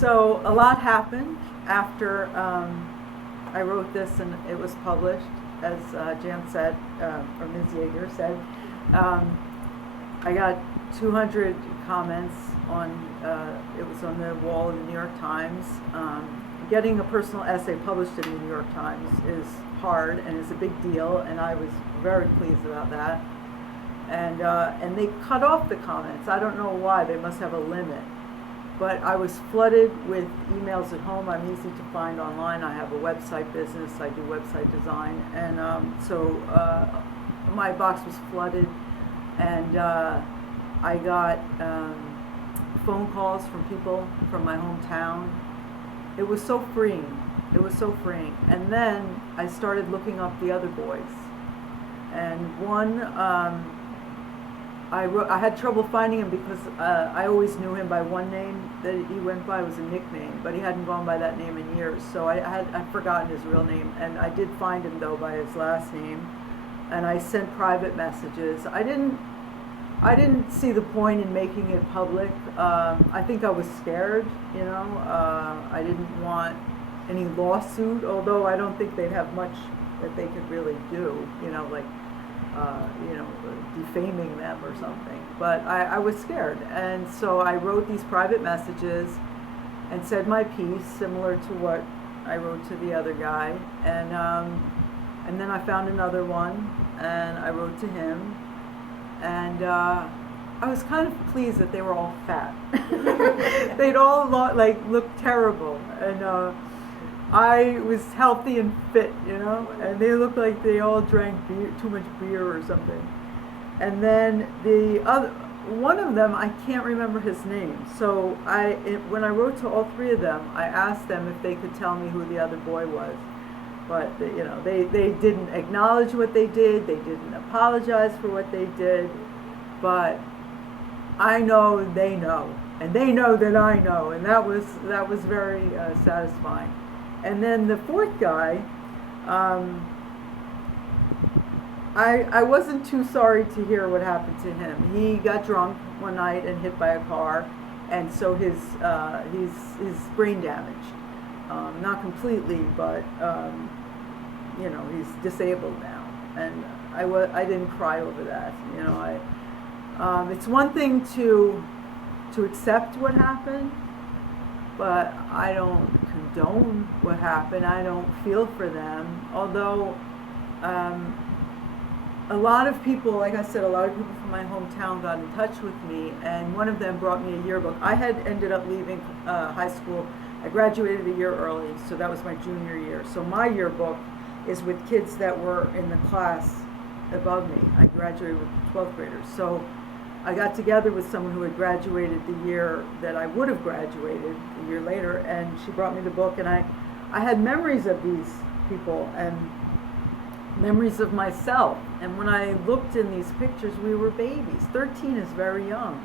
So a lot happened after I wrote this and it was published, as Jan said, or Ms. Yeager said. I got 200 comments on, it was on the wall of the New York Times. Getting a personal essay published in the New York Times is hard and is a big deal, and I was very pleased about that. And they cut off the comments. I don't know why, they must have a limit. But I was flooded with emails at home. I'm easy to find online. I have a website business. I do website design. And so my box was flooded. And I got phone calls from people from my hometown. It was so freeing. It was so freeing. And then I started looking up the other boys. And one, I had trouble finding him because I always knew him by one name that he went by. Was a nickname, but he hadn't gone by that name in years, so I'd forgotten his real name. And I did find him though by his last name, and I sent private messages. I didn't see the point in making it public. I think I was scared, you know. I didn't want any lawsuit, although I don't think they'd have much that they could really do, you know, like defaming them or something. But I was scared, and so I wrote these private messages and said my piece, similar to what I wrote to the other guy. And then I found another one, and I wrote to him, and I was kind of pleased that they were all fat. They'd all looked terrible, and I was healthy and fit, you know, and they looked like they all drank too much beer or something. And then one of them, I can't remember his name. So when I wrote to all three of them, I asked them if they could tell me who the other boy was. But they didn't acknowledge what they did. They didn't apologize for what they did. But I know they know, and they know that I know, and that was very satisfying. And then the fourth guy, I wasn't too sorry to hear what happened to him. He got drunk one night and hit by a car, and so he's brain damaged. Not completely, but he's disabled now. And I didn't cry over that. You know, it's one thing to accept what happened, but I don't condone what happened. I don't feel for them. Although a lot of people, like I said, a lot of people from my hometown got in touch with me, and one of them brought me a yearbook. I had ended up leaving high school. I graduated a year early, so that was my junior year. So my yearbook is with kids that were in the class above me. I graduated with 12th graders. So I got together with someone who had graduated the year that I would have graduated a year later, and she brought me the book, and I had memories of these people and memories of myself. And when I looked in these pictures, we were babies. 13 is very young.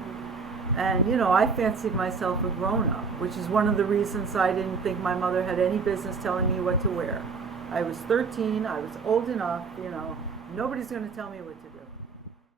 And, I fancied myself a grown-up, which is one of the reasons I didn't think my mother had any business telling me what to wear. I was 13, I was old enough, nobody's going to tell me what to do.